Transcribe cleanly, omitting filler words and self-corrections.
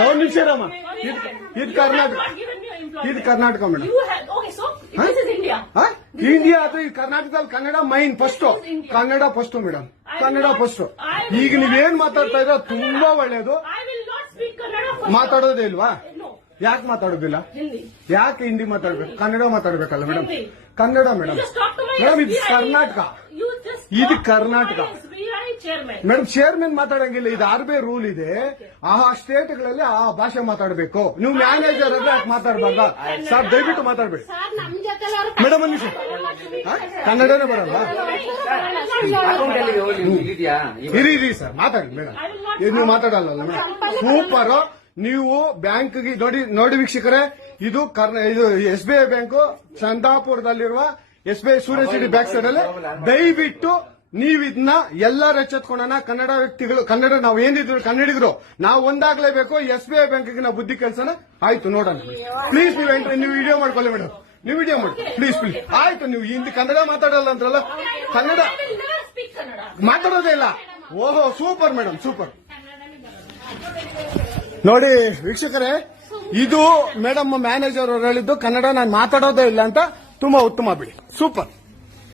ಒಂದು ನಿಮಿಷ ಇರಮ್ಮ. ಇದು ಕರ್ನಾಟಕ, ಇದು ಕರ್ನಾಟಕ ಮೇಡಮ್. ಇಂಡಿಯಾ ಅದು ಈ ಕರ್ನಾಟಕದಲ್ಲಿ Kannada main first, Kannada first madam, Kannada first. ಈಗ ನೀವೇನ್ ಮಾತಾಡ್ತಾ ಇದ್ರ ತುಂಬಾ ಒಳ್ಳೇದು. ಮಾತಾಡೋದೇ ಇಲ್ವಾ? ಯಾಕೆ ಮಾತಾಡೋದಿಲ್ಲ? ಯಾಕೆ ಹಿಂದಿ ಮಾತಾಡ್ಬೇಕು? ಕನ್ನಡ ಮಾತಾಡ್ಬೇಕಲ್ಲ ಮೇಡಮ್. ಕನ್ನಡ ಮೇಡಮ್. ಮೇಡಮ್ ಇದು ಕರ್ನಾಟಕ, ಇದು ಕರ್ನಾಟಕ ಮೇಡಮ್. ಚೇರ್ಮನ್ ಮಾತಾಡಂಗಿಲ್ಲ, ಇದು RBI ರೂಲ್ ಇದೆ. ಆ ಸ್ಟೇಟ್ಗಳಲ್ಲಿ ಆ ಭಾಷೆ ಮಾತಾಡಬೇಕು. ನೀವು ಮ್ಯಾನೇಜರ್ ಆದ್ರೆ ಯಾಕೆ ಮಾತಾಡ್ಬಾರ್ದ ಸರ್? ದಯವಿಟ್ಟು ಮಾತಾಡ್ಬೇಡಿ ಮೇಡಮ್. ಒಂದು ನಿಮಿಷ, ಕನ್ನಡನೇ ಬರಲ್ಲ. ಇರಿ ಸರ್, ಮಾತಾಡಿ ಮೇಡಮ್. ನೀವು ಮಾತಾಡಲ್ಲ ಮೇಡಮ್. ಸೂಪರ್. ನೀವು ಬ್ಯಾಂಕ್ಗೆ ನೋಡಿ ವೀಕ್ಷಕರೇ, ಇದು SBI ಬ್ಯಾಂಕು ಚಂದಾಪುರದಲ್ಲಿರುವ SBI ಸೂರ್ಯ ಸಿಟಿ ಬ್ಯಾಕ್ ಸೈಡ್ ಅಲ್ಲಿ. ದಯವಿಟ್ಟು ನೀವು ಇದನ್ನ ಎಲ್ಲರೂ ಎಚ್ಚೆತ್ಕೊಳ್ಳೋಣ. ಕನ್ನಡ ವ್ಯಕ್ತಿಗಳು, ಕನ್ನಡ ನಾವು ಏನಿದ್ರು ಕನ್ನಡಿಗರು ನಾವು ಒಂದಾಗ್ಲೇಬೇಕು. SBI ಬ್ಯಾಂಕ್ಗೆ ನಾವು ಬುದ್ಧಿ ಕೆಲಸನ ಆಯ್ತು ನೋಡೋಣ. ಪ್ಲೀಸ್ ನೀವು ವಿಡಿಯೋ ಮಾಡ್ಕೊಳ್ಳಿ ಮೇಡಮ್, ನೀವು ವಿಡಿಯೋ ಮಾಡಿ ಪ್ಲೀಸ್. ಆಯ್ತು, ನೀವು ಹಿಂದಿ ಕನ್ನಡ ಮಾತಾಡಲ್ಲ ಅಂದ್ರಲ್ಲ, ಕನ್ನಡ ಮಾತಾಡೋದೇ ಇಲ್ಲ. ಓಹೋ, ಸೂಪರ್ ಮೇಡಮ್, ಸೂಪರ್. ನೋಡಿ ವೀಕ್ಷಕರೇ, ಇದು ಮೇಡಮ್ ಮ್ಯಾನೇಜರ್ ಅವರು ಹೇಳಿದ್ದು ಕನ್ನಡ ನಾನು ಮಾತಾಡೋದೇ ಇಲ್ಲ ಅಂತ. ತುಂಬಾ ಉತ್ತಮ ಬಿಡಿ, ಸೂಪರ್.